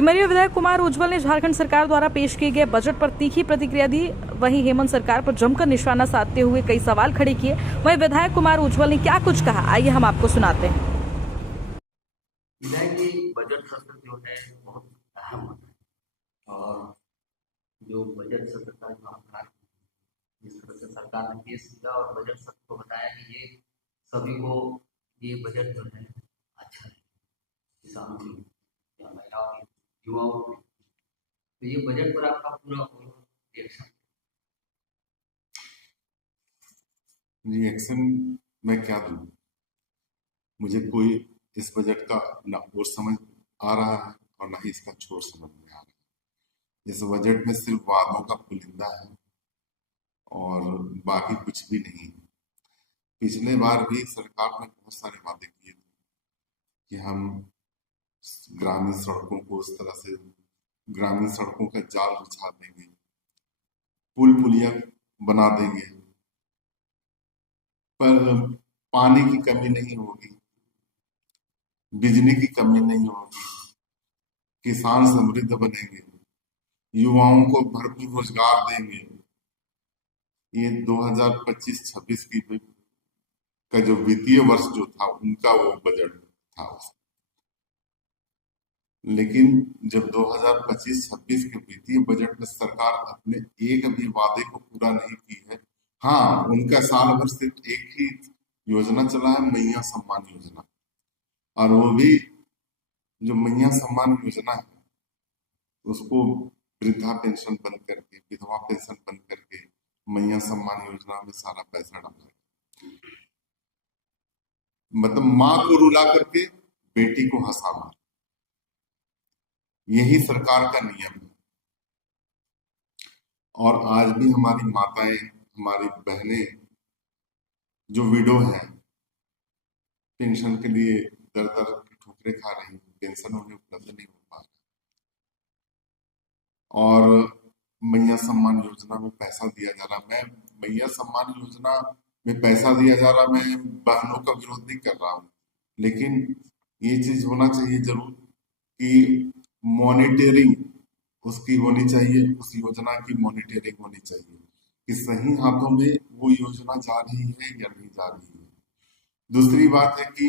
सिमरिया विधायक कुमार उज्ज्वल ने झारखंड सरकार द्वारा पेश किए गए बजट पर तीखी प्रतिक्रिया दी। वहीं हेमंत सरकार पर जमकर निशाना साधते हुए कई सवाल खड़े किए। वहीं विधायक कुमार उज्ज्वल ने क्या कुछ कहा, आइए हम आपको सुनाते हैं। विधायक बजट सत्र जो है बहुत अहम होता है और जो बजट सत्र का जो आकार जिस तरह से सरकार ने पेश किया और बजट सत्र को बताया कि ये सभी को ये बजट जो है अच्छा है, किसानों के लिए या महिलाओं के युवाओं के, तो ये बजट पर आपका पूरा रिएक्शन। रिएक्शन मैं क्या दूं? मुझे कोई इस बजट का ना ओर समझ आ रहा है और ना ही इसका छोर समझ में आ रहा है। इस बजट में सिर्फ वादों का पुलिंदा है और बाकी कुछ भी नहीं है। पिछले बार भी सरकार ने बहुत सारे वादे किए थे कि हम ग्रामीण सड़कों को इस तरह से ग्रामीण सड़कों का जाल बिछा देंगे, पुल पुलिया बना देंगे, पर पानी की कमी नहीं होगी, बिजली की कमी नहीं होगी, किसान समृद्ध बनेंगे, युवाओं को भरपूर रोजगार देंगे। ये 2025-26 की का जो वित्तीय वर्ष जो था उनका वो बजट था। लेकिन जब 2025-26 के वित्तीय बजट में सरकार अपने एक भी वादे को पूरा नहीं की है। हाँ, उनका साल भर सिर्फ एक ही योजना चला है, मैया सम्मान योजना, और वो भी जो मैया सम्मान योजना है उसको वृद्धा पेंशन बंद करके, विधवा पेंशन बंद करके मैया सम्मान योजना में सारा पैसा डाला, मतलब माँ को रुला करके बेटी को हंसाना, यही सरकार का नियम है। और आज भी हमारी माताएं, हमारी बहनें जो विडो हैं, पेंशन के लिए दर दर की ठोकरें खा रही, पेंशन उन्हें उपलब्ध नहीं हो पा रहा। और मैया सम्मान योजना में पैसा दिया जा रहा, मैं मैया सम्मान योजना में पैसा दिया जा रहा, मैं बहनों का विरोध नहीं कर रहा हूँ, लेकिन ये चीज होना चाहिए जरूर कि मॉनिटरिंग उसकी होनी चाहिए, उस योजना की मॉनिटरिंग होनी चाहिए कि सही हाथों में वो योजना जा रही है या नहीं जा रही है। दूसरी बात है कि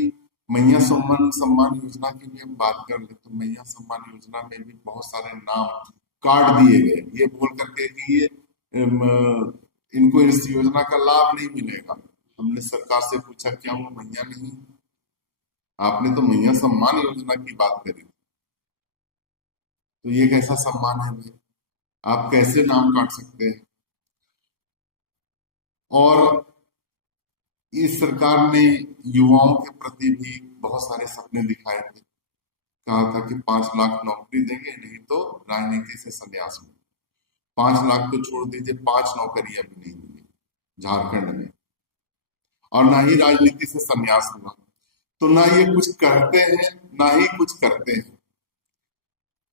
मैया सम्मान योजना की भी हम बात कर ले तो मैया सम्मान योजना में भी बहुत सारे नाम काट दिए गए, ये बोल करके कि ये इनको इस योजना का लाभ नहीं मिलेगा। हमने सरकार से पूछा क्या वो मैया नहीं, आपने तो मैया सम्मान योजना की बात करी, तो ये कैसा सम्मान है भाई? आप कैसे नाम काट सकते हैं? और इस सरकार ने युवाओं के प्रति भी बहुत सारे सपने दिखाए थे, कहा था कि 5 लाख नौकरी देंगे, नहीं तो राजनीति से संन्यास में। 5 लाख तो छोड़ दीजिए, 5 नौकरियां भी नहीं मिली झारखंड में, और ना ही राजनीति से संन्यास हुआ। तो ना ये कुछ करते हैं ना ही कुछ करते हैं।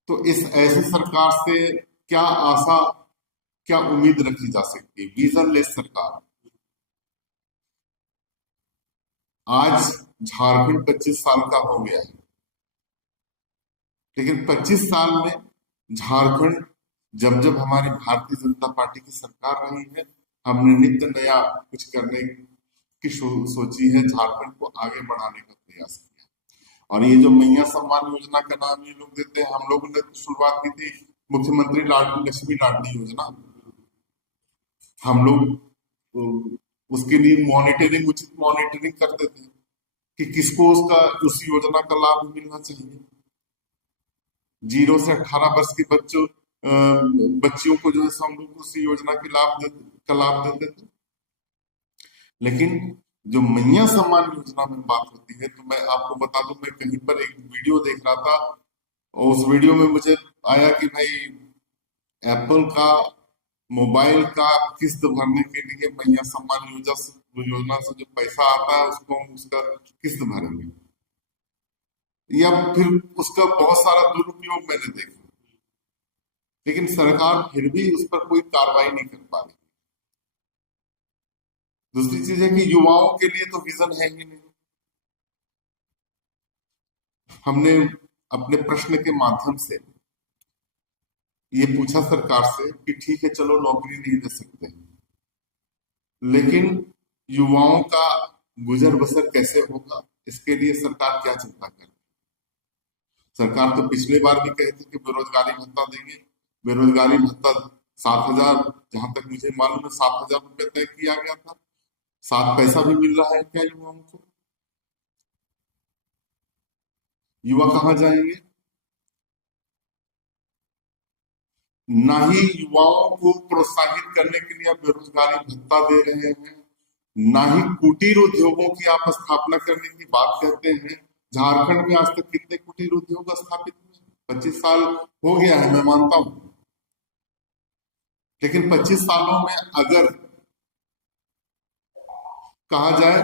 तो इस ऐसी सरकार से क्या आशा, क्या उम्मीद रखी जा सकती है? विजनलेस सरकार। आज झारखंड 25 साल का हो गया है, लेकिन 25 साल में झारखंड जब जब हमारी भारतीय जनता पार्टी की सरकार रही है, हमने नित्य नया कुछ करने की सोची है, झारखंड को आगे बढ़ाने का प्रयास किया। और ये जो मैया सम्मान योजना का नाम ये लोग देते हैं, हम लोगों ने तो शुरुआत की थी मुख्यमंत्री लक्ष्मी लाडली योजना। हम लोग उसके लिए मॉनिटरिंग, उचित मॉनिटरिंग करते थे कि किसको उसका उस योजना का लाभ मिलना चाहिए। 0 से 18 वर्ष के बच्चियों को जो है हम लोग उस योजना के लाभ देते थे। लेकिन जो मैया सम्मान योजना में बात होती है, तो मैं आपको बता दूं, मैं कहीं पर एक वीडियो देख रहा था और उस वीडियो में मुझे आया कि भाई एप्पल का मोबाइल का किस्त भरने के लिए मैया सम्मान योजना से जो पैसा आता है उसको हम उसका किस्त भरेंगे, या फिर उसका बहुत सारा दुरुपयोग मैंने देखा। लेकिन सरकार फिर भी उस पर कोई कार्रवाई नहीं कर पा रही। दूसरी चीज है कि युवाओं के लिए तो विजन है ही नहीं। हमने अपने प्रश्न के माध्यम से ये पूछा सरकार से कि ठीक है चलो नौकरी नहीं दे सकते, लेकिन युवाओं का गुजर बसर कैसे होगा, इसके लिए सरकार क्या चिंता कर रही है? सरकार तो पिछले बार भी कही थी कि बेरोजगारी भत्ता देंगे। बेरोजगारी भत्ता 7,000, जहां तक मुझे मालूम है 7,000 रुपये तय किया गया था। 7 पैसा भी मिल रहा है क्या युवाओं को? युवा कहाँ जाएंगे? ना ही युवाओं को प्रोत्साहित करने के लिए आप बेरोजगारी भत्ता दे रहे हैं, ना ही कुटीर उद्योगों की आप स्थापना करने की बात कहते हैं। झारखंड में आज तक कितने कुटीर उद्योग स्थापित हुए? 25 साल हो गया है, मैं मानता हूं, लेकिन 25 सालों में अगर कहा जाए